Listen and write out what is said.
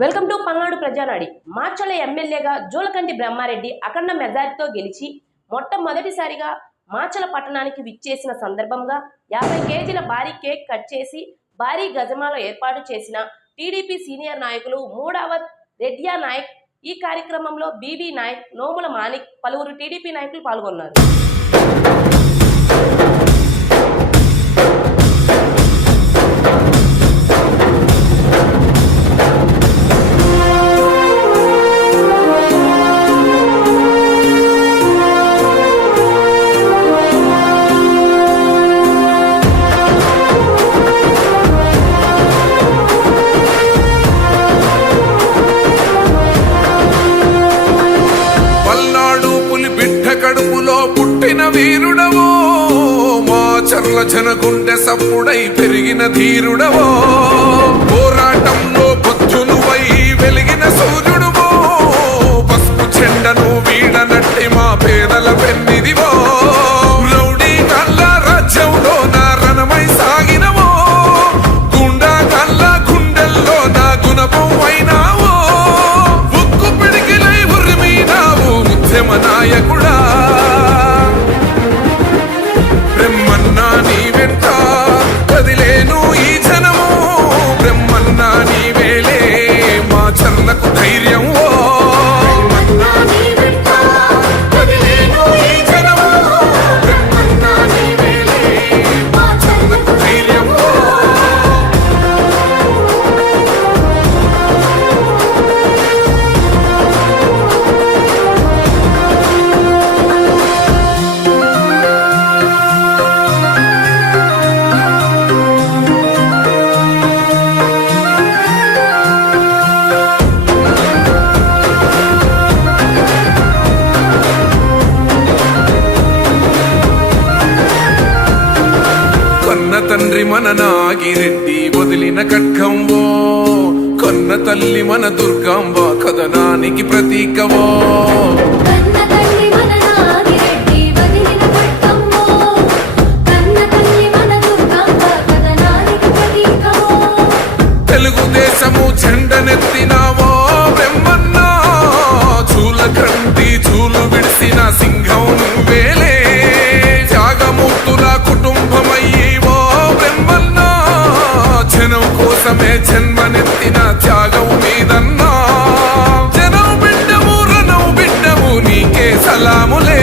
Welcome to Palnadu Prajanadi. Macherla ఎమ్మెల్యేగా జూలకంటి బ్రహ్మారెడ్డి అఖండ మెజారిటీతో గెలిచి మొట్టమొదటిసారిగా మాచల పట్టణానికి విచ్చేసిన సందర్భంగా యాభై కేజీల భారీ కేక్ కట్ చేసి భారీ గజమాల ఏర్పాటు చేసిన టీడీపీ సీనియర్ నాయకులు మూడావత్ రెడ్డియా నాయక్ ఈ కార్యక్రమంలో బీబీ నాయక్ నోముల మాణిక్ పలువురు టీడీపీ నాయకులు పాల్గొన్నారు. వీరుడవో? మా చర్ల జనగుండె సప్పుడై పెరిగిన ధీరుడవో? పోరాటంలో పొద్దునువై వెలిగిన సూర్యుడు మన్నా నీ వెంట కదిలే తండ్రి మన నాగిరెడ్డి వదిలిన కట్కంవో కొన్న తల్లి మన దుర్గాంబ కథనానికి ప్రతీకవో. కన్న కోసమే జన్మనెత్తిన త్యాగం మీదన్నా జనం బిడ్డము రణవు బిడ్డము నీకే సలాములే.